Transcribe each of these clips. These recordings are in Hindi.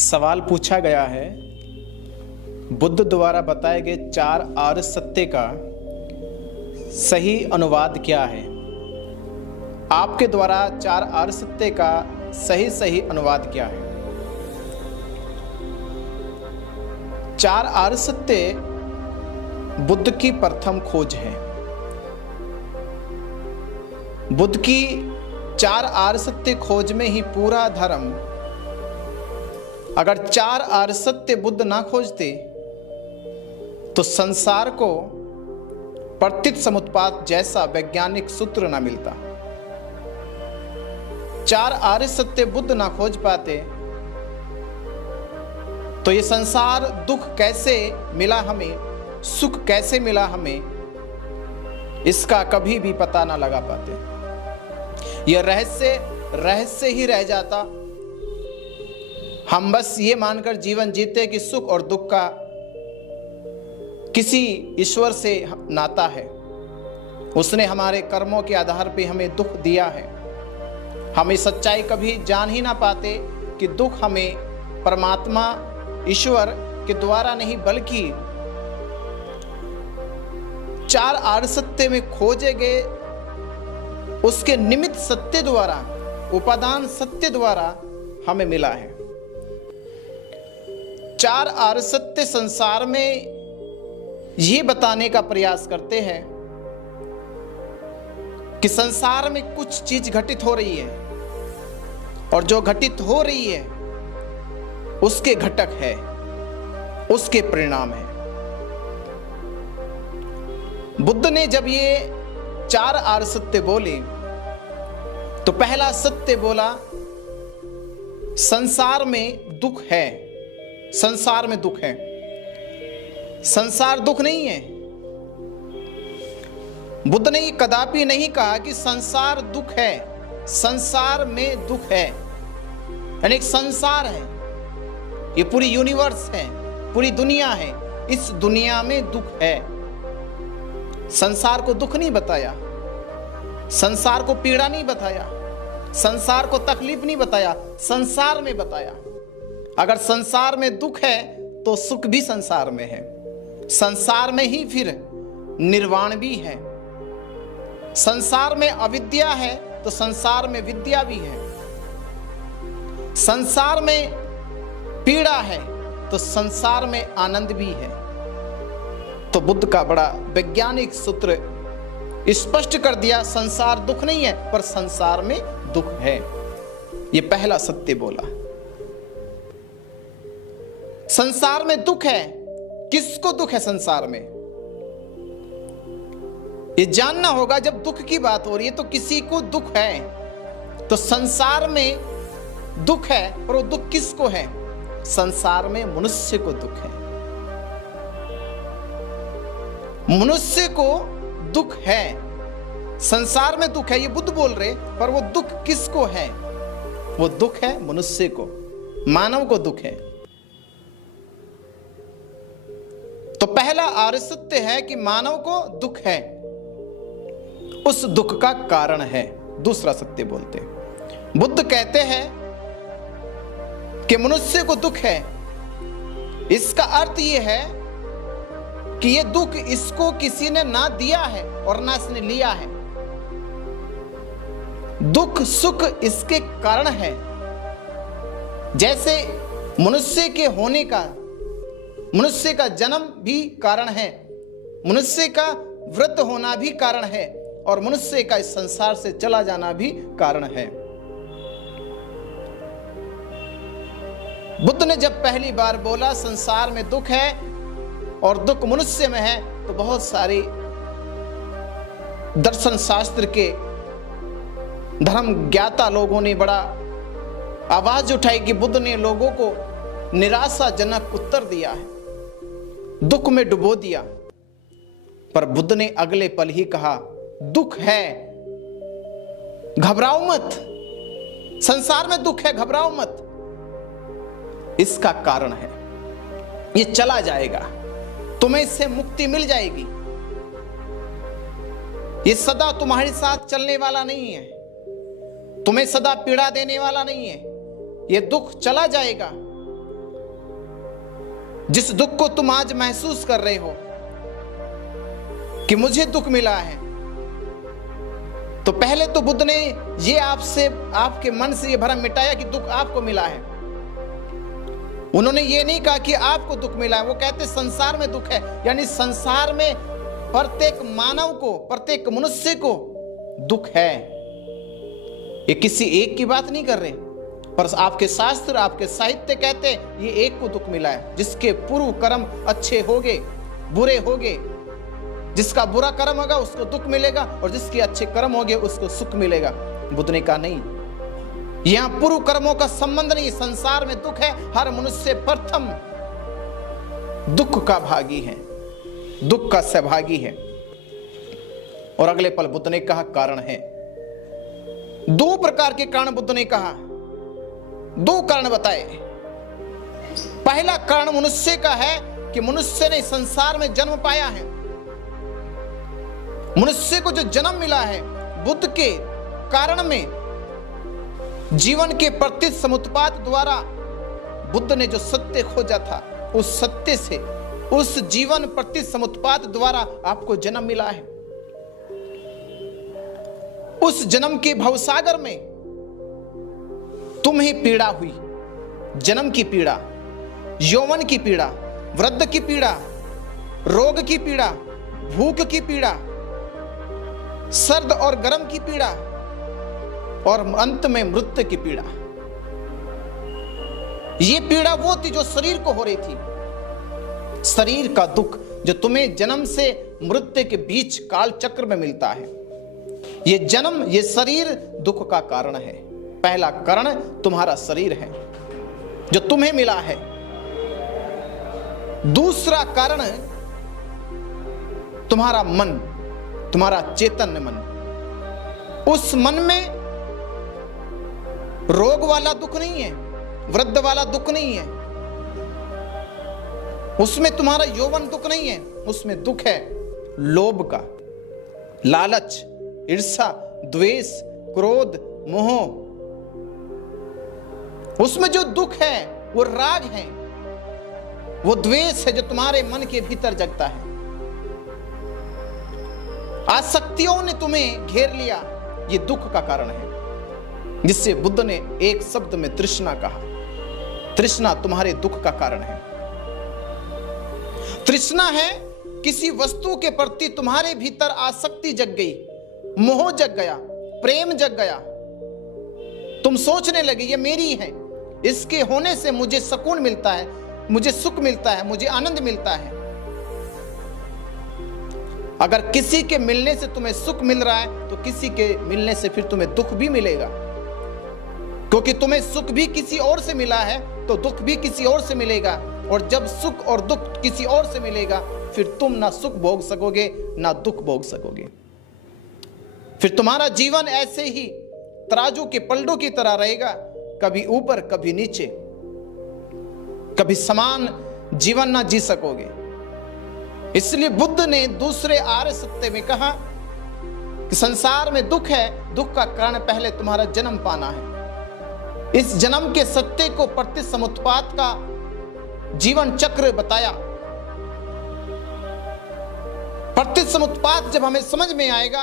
सवाल पूछा गया है, बुद्ध द्वारा बताए गए 4 आर्य सत्य का सही अनुवाद क्या है? आपके द्वारा 4 आर्य सत्य का सही अनुवाद क्या है? 4 आर्य सत्य बुद्ध की प्रथम खोज है। बुद्ध की 4 आर्य सत्य खोज में ही पूरा धर्म, अगर 4 आर्य सत्य बुद्ध ना खोजते तो संसार को प्रतीत समुत्पाद जैसा वैज्ञानिक सूत्र ना मिलता। 4 आर्य सत्य बुद्ध ना खोज पाते तो ये संसार दुख कैसे मिला हमें, सुख कैसे मिला हमें, इसका कभी भी पता ना लगा पाते। यह रहस्य ही रह जाता। हम बस ये मानकर जीवन जीते कि सुख और दुख का किसी ईश्वर से नाता है, उसने हमारे कर्मों के आधार पर हमें दुख दिया है। हम इस सच्चाई कभी जान ही ना पाते कि दुख हमें परमात्मा ईश्वर के द्वारा नहीं बल्कि 4 आर्य सत्य में खोजे गए उसके निमित्त सत्य द्वारा, उपादान सत्य द्वारा हमें मिला है। 4 आर्य सत्य संसार में ये बताने का प्रयास करते हैं कि संसार में कुछ चीज घटित हो रही है और जो घटित हो रही है उसके घटक है, उसके परिणाम है। बुद्ध ने जब ये 4 आर्य सत्य बोले तो पहला सत्य बोला, संसार में दुख है। संसार में दुख है, संसार दुख नहीं है। बुद्ध ने ये कदापि नहीं कहा कि संसार दुख है। संसार में दुख है, यानी एक संसार है, ये पूरी यूनिवर्स है, पूरी दुनिया है, इस दुनिया में दुख है। संसार को दुख नहीं बताया, संसार को पीड़ा नहीं बताया, संसार को तकलीफ नहीं बताया, संसार में बताया। अगर संसार में दुख है तो सुख भी संसार में है, संसार में ही फिर निर्वाण भी है। संसार में अविद्या है तो संसार में विद्या भी है। संसार में पीड़ा है तो संसार में आनंद भी है। तो बुद्ध का बड़ा वैज्ञानिक सूत्र स्पष्ट कर दिया, संसार दुख नहीं है पर संसार में दुख है। यह पहला सत्य बोला। संसार में दुख है, किसको दुख है संसार में? ये जानना होगा। जब दुख की बात हो रही है तो किसी को दुख है, तो संसार में दुख है, पर वो दुख किसको है? संसार में मनुष्य को दुख है। मनुष्य को दुख है, संसार में दुख है, ये बुद्ध बोल रहे, पर वो दुख किसको है? वो दुख है मनुष्य को, मानव को दुख है। तो पहला आर्य सत्य है कि मानव को दुख है, उस दुख का कारण है। दूसरा सत्य बोलते बुद्ध कहते हैं कि मनुष्य को दुख है। इसका अर्थ यह है कि यह दुख इसको किसी ने ना दिया है और ना इसने लिया है। दुख सुख इसके कारण है। जैसे मनुष्य के होने का, मनुष्य का जन्म भी कारण है, मनुष्य का वृद्ध होना भी कारण है, और मनुष्य का इस संसार से चला जाना भी कारण है। बुद्ध ने जब पहली बार बोला संसार में दुख है और दुख मनुष्य में है, तो बहुत सारी दर्शन शास्त्र के धर्म ज्ञाता लोगों ने बड़ा आवाज उठाई कि बुद्ध ने लोगों को निराशाजनक उत्तर दिया है, दुख में डुबो दिया। पर बुद्ध ने अगले पल ही कहा, दुख है, घबराओ मत, संसार में दुख है, घबराओ मत। इसका कारण है, ये चला जाएगा, तुम्हें इससे मुक्ति मिल जाएगी। ये सदा तुम्हारे साथ चलने वाला नहीं है, तुम्हें सदा पीड़ा देने वाला नहीं है। ये दुख चला जाएगा, जिस दुख को तुम आज महसूस कर रहे हो कि मुझे दुख मिला है, तो पहले तो बुद्ध ने ये आपसे, आपके मन से ये भ्रम मिटाया कि दुख आपको मिला है। उन्होंने ये नहीं कहा कि आपको दुख मिला है, वो कहते संसार में दुख है, यानी संसार में प्रत्येक मानव को, प्रत्येक मनुष्य को दुख है। ये किसी एक की बात नहीं कर रहे, पर आपके शास्त्र, आपके साहित्य कहते ये एक को दुख मिला है, जिसके पूर्व कर्म अच्छे होंगे, बुरे होंगे। जिसका बुरा कर्म होगा उसको दुख मिलेगा, और जिसके अच्छे कर्म होंगे उसको सुख मिलेगा। बुद्ध ने कहा नहीं, यहां पूर्व कर्मों का संबंध नहीं, संसार में दुख है। हर मनुष्य प्रथम दुख का भागी है, दुख का सहभागी है। और अगले पल बुद्ध ने कहा कारण है। दो प्रकार के कारण बुद्ध ने कहा, दो कारण बताए। पहला कारण मनुष्य का है कि मनुष्य ने संसार में जन्म पाया है। मनुष्य को जो जन्म मिला है बुद्ध के कारण में, जीवन के प्रति समुत्पात द्वारा बुद्ध ने जो सत्य खोजा था, उस सत्य से, उस जीवन प्रति समुत्पात द्वारा आपको जन्म मिला है। उस जन्म के भवसागर में तुम्हें पीड़ा हुई, जन्म की पीड़ा, यौवन की पीड़ा, वृद्ध की पीड़ा, रोग की पीड़ा, भूख की पीड़ा, सर्द और गर्म की पीड़ा, और अंत में मृत्यु की पीड़ा। यह पीड़ा वो थी जो शरीर को हो रही थी, शरीर का दुख जो तुम्हें जन्म से मृत्यु के बीच काल चक्र में मिलता है। यह जन्म, यह शरीर दुख का कारण है। पहला कारण तुम्हारा शरीर है जो तुम्हें मिला है। दूसरा कारण तुम्हारा मन, तुम्हारा चैतन्य मन। उस मन में रोग वाला दुख नहीं है, वृद्ध वाला दुख नहीं है, उसमें तुम्हारा यौवन दुख नहीं है, उसमें दुख है लोभ का, लालच, ईर्ष्या, द्वेष, क्रोध, मोह। उसमें जो दुख है वो राग है, वो द्वेष है जो तुम्हारे मन के भीतर जगता है। आसक्तियों ने तुम्हें घेर लिया, ये दुख का कारण है, जिससे बुद्ध ने एक शब्द में तृष्णा कहा। तृष्णा तुम्हारे दुख का कारण है। तृष्णा है किसी वस्तु के प्रति तुम्हारे भीतर आसक्ति जग गई, मोह जग गया, प्रेम जग गया। तुम सोचने लगे ये मेरी है, इसके होने से मुझे सुकून मिलता है, मुझे सुख मिलता है, मुझे आनंद मिलता है। अगर किसी के मिलने से तुम्हें सुख मिल रहा है तो किसी के मिलने से फिर तुम्हें दुख भी मिलेगा, क्योंकि तुम्हें सुख भी किसी और से मिला है तो दुख भी किसी और से मिलेगा। और जब सुख और दुख किसी और से मिलेगा फिर तुम ना सुख भोग सकोगे ना दुख भोग सकोगे। फिर तुम्हारा जीवन ऐसे ही तराजू के पलड़ों की तरह रहेगा, कभी ऊपर कभी नीचे, कभी समान जीवन ना जी सकोगे। इसलिए बुद्ध ने दूसरे आर्य सत्य में कहा कि संसार में दुख है, दुख का कारण पहले तुम्हारा जन्म पाना है। इस जन्म के सत्य को प्रति समुत्पात का जीवन चक्र बताया। प्रति समुत्पात जब हमें समझ में आएगा,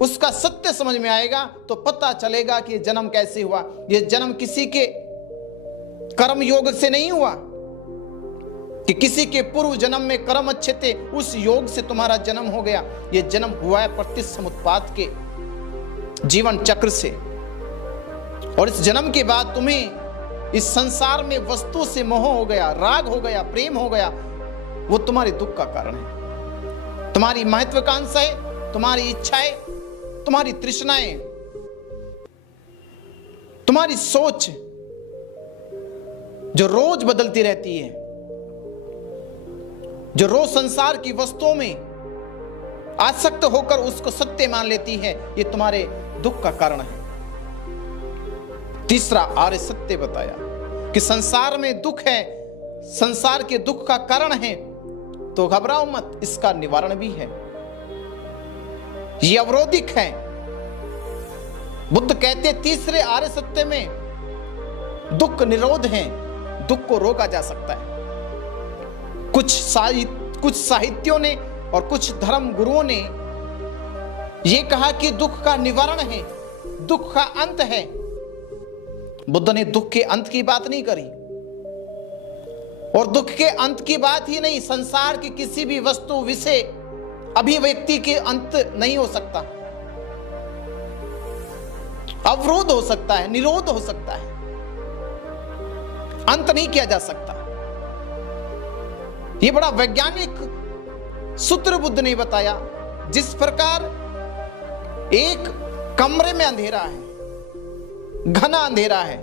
उसका सत्य समझ में आएगा, तो पता चलेगा कि जन्म कैसे हुआ। यह जन्म किसी के कर्म योग से नहीं हुआ कि किसी के पूर्व जन्म में कर्म अच्छे थे, उस योग से तुम्हारा जन्म हो गया। यह जन्म हुआ है प्रति समुत्पात के जीवन चक्र से। और इस जन्म के बाद तुम्हें इस संसार में वस्तु से मोह हो गया, राग हो गया, प्रेम हो गया, वो तुम्हारे दुख का कारण है। तुम्हारी महत्वाकांक्षा है, तुम्हारी इच्छाएं, तुम्हारी तृष्णाएं, तुम्हारी सोच जो रोज बदलती रहती है, जो रोज संसार की वस्तुओं में आसक्त होकर उसको सत्य मान लेती है, ये तुम्हारे दुख का कारण है। तीसरा आर्य सत्य बताया कि संसार में दुख है, संसार के दुख का कारण है, तो घबराओ मत, इसका निवारण भी है। ये अवरोधिक है। बुद्ध कहते तीसरे आर्य सत्य में दुख निरोध है, दुख को रोका जा सकता है। कुछ साहित्यों ने और कुछ धर्म गुरुओं ने यह कहा कि दुख का निवारण है, दुख का अंत है। बुद्ध ने दुख के अंत की बात नहीं करी, और दुख के अंत की बात ही नहीं, संसार की किसी भी वस्तु विषय अभिव्यक्ति के अंत नहीं हो सकता। अवरोध हो सकता है, निरोध हो सकता है, अंत नहीं किया जा सकता। यह बड़ा वैज्ञानिक सूत्र बुद्ध ने बताया। जिस प्रकार एक कमरे में अंधेरा है, घना अंधेरा है,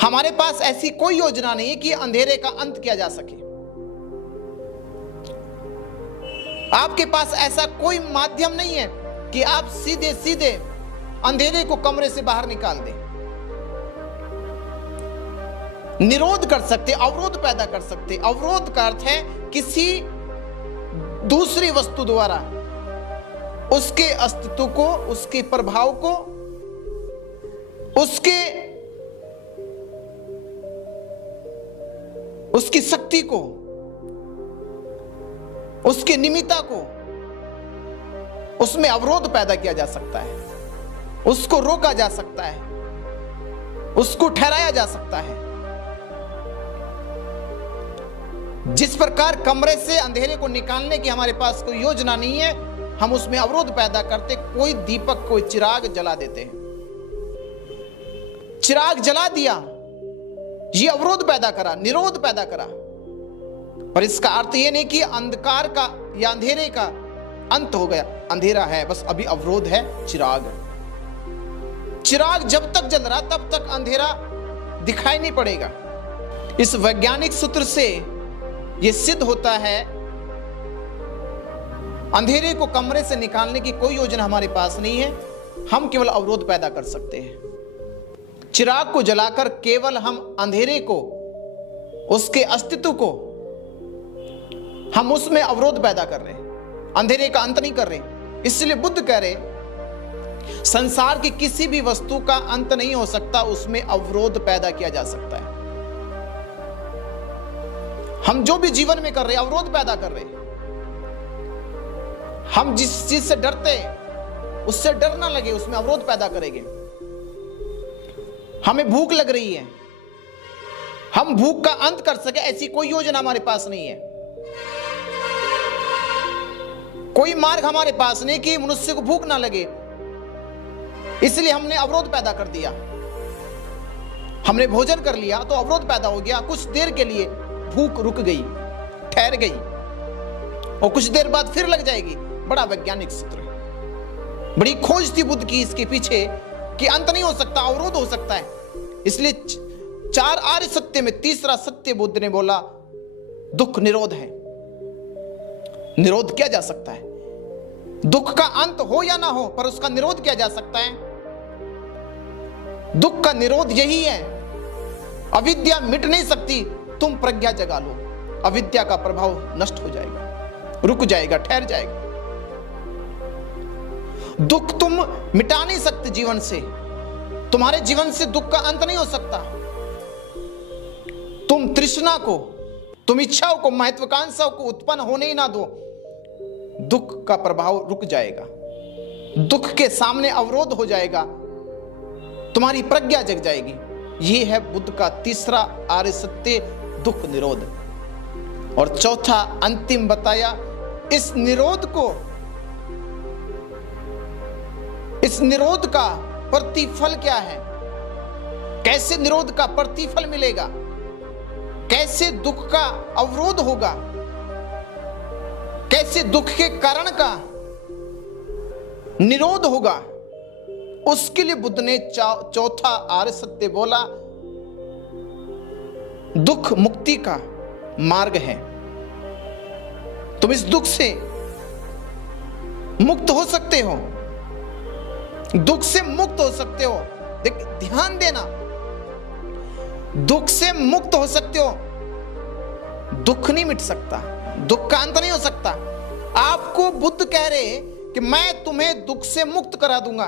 हमारे पास ऐसी कोई योजना नहीं है कि अंधेरे का अंत किया जा सके। आपके पास ऐसा कोई माध्यम नहीं है कि आप सीधे सीधे अंधेरे को कमरे से बाहर निकाल दें। निरोध कर सकते, अवरोध पैदा कर सकते। अवरोध का अर्थ है किसी दूसरी वस्तु द्वारा उसके अस्तित्व को, उसके प्रभाव को, उसकी शक्ति को, उसकी निमित्ता को, उसमें अवरोध पैदा किया जा सकता है, उसको रोका जा सकता है, उसको ठहराया जा सकता है। जिस प्रकार कमरे से अंधेरे को निकालने की हमारे पास कोई योजना नहीं है, हम उसमें अवरोध पैदा करते। कोई दीपक, कोई चिराग जला देते हैं, चिराग जला दिया, ये अवरोध पैदा करा, निरोध पैदा करा। पर इसका अर्थ यह नहीं कि अंधकार का या अंधेरे का अंत हो गया। अंधेरा है, बस अभी अवरोध है चिराग। चिराग जब तक जल रहा तब तक अंधेरा दिखाई नहीं पड़ेगा। इस वैज्ञानिक सूत्र से यह सिद्ध होता है, अंधेरे को कमरे से निकालने की कोई योजना हमारे पास नहीं है। हम केवल अवरोध पैदा कर सकते हैं। चिराग को जलाकर केवल हम अंधेरे को, उसके अस्तित्व को, हम उसमें अवरोध पैदा कर रहे हैं, अंधेरे का अंत नहीं कर रहे। इसलिए बुद्ध कह रहे, संसार की किसी भी वस्तु का अंत नहीं हो सकता, उसमें अवरोध पैदा किया जा सकता है। हम जो भी जीवन में कर रहे हैं, अवरोध पैदा कर रहे हैं। हम जिस चीज से डरते हैं, उससे डर ना लगे, उसमें अवरोध पैदा करेंगे। हमें भूख लग रही है, हम भूख का अंत कर सके, ऐसी कोई योजना हमारे पास नहीं है। कोई मार्ग हमारे पास नहीं कि मनुष्य को भूख ना लगे, इसलिए हमने अवरोध पैदा कर दिया। हमने भोजन कर लिया तो अवरोध पैदा हो गया। कुछ देर के लिए भूख रुक गई, ठहर गई, और कुछ देर बाद फिर लग जाएगी। बड़ा वैज्ञानिक सूत्र है, बड़ी खोज थी बुद्ध की इसके पीछे कि अंत नहीं हो सकता, अवरोध हो सकता है। इसलिए 4 आर्य सत्य में तीसरा सत्य बुद्ध ने बोला, दुख निरोध है। निरोध किया जा सकता है। दुख का अंत हो या ना हो, पर उसका निरोध किया जा सकता है। दुख का निरोध यही है। अविद्या मिट नहीं सकती, तुम प्रज्ञा जगा लो, अविद्या का प्रभाव नष्ट हो जाएगा, रुक जाएगा, ठहर जाएगा। दुख तुम मिटा नहीं सकते जीवन से, तुम्हारे जीवन से दुख का अंत नहीं हो सकता। तुम तृष्णा को, तुम इच्छाओं को, महत्वाकांक्षाओं को उत्पन्न होने ही ना दो, दुख का प्रभाव रुक जाएगा, दुख के सामने अवरोध हो जाएगा, तुम्हारी प्रज्ञा जग जाएगी। यह है बुद्ध का तीसरा आर्य सत्य, दुख निरोध। और चौथा अंतिम बताया, इस निरोध का प्रतिफल क्या है, कैसे निरोध का प्रतिफल मिलेगा, कैसे दुख का अवरोध होगा, कैसे दुख के कारण का निरोध होगा। उसके लिए बुद्ध ने चौथा आर्य सत्य बोला, दुख मुक्ति का मार्ग है। तुम इस दुख से मुक्त हो सकते हो, दुख से मुक्त हो सकते हो। ध्यान देना, दुख से मुक्त हो सकते हो। दुख नहीं मिट सकता, दुख का अंत नहीं हो सकता। आपको बुद्ध कह रहे कि मैं तुम्हें दुख से मुक्त करा दूंगा,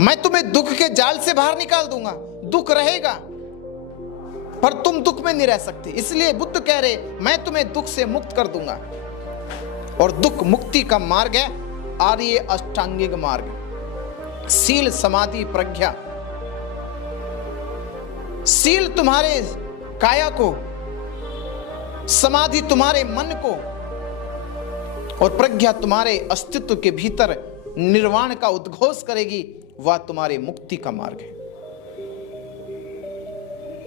मैं तुम्हें दुख के जाल से बाहर निकाल दूंगा। दुख रहेगा, पर तुम दुख में नहीं रह सकते। इसलिए बुद्ध कह रहे मैं तुम्हें दुख से मुक्त कर दूंगा। और दुख मुक्ति का मार्ग है आर्य अष्टांगिक मार्ग, शील समाधि प्रज्ञा। शील तुम्हारे काया को, समाधि तुम्हारे मन को, और प्रज्ञा तुम्हारे अस्तित्व के भीतर निर्वाण का उद्घोष करेगी। वह तुम्हारे मुक्ति का मार्ग है।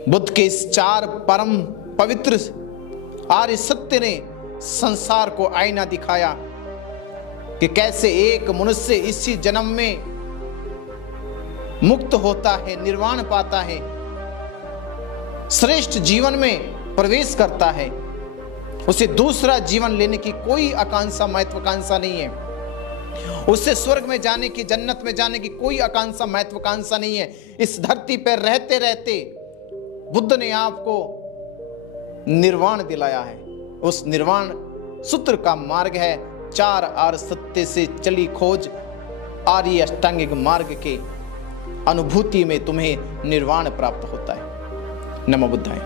बुद्ध के इस 4 परम पवित्र आर्य सत्य ने संसार को आईना दिखाया कि कैसे एक मनुष्य इसी जन्म में मुक्त होता है, निर्वाण पाता है, श्रेष्ठ जीवन में प्रवेश करता है। उसे दूसरा जीवन लेने की कोई आकांक्षा, महत्वाकांक्षा नहीं है। उसे स्वर्ग में जाने की, जन्नत में जाने की कोई आकांक्षा, महत्वाकांक्षा नहीं है। इस धरती पर रहते रहते बुद्ध ने आपको निर्वाण दिलाया है। उस निर्वाण सूत्र का मार्ग है 4 आर्य सत्य से चली खोज, आर्य अष्टांगिक मार्ग के अनुभूति में तुम्हें निर्वाण प्राप्त होता है। नमो बुद्धाय।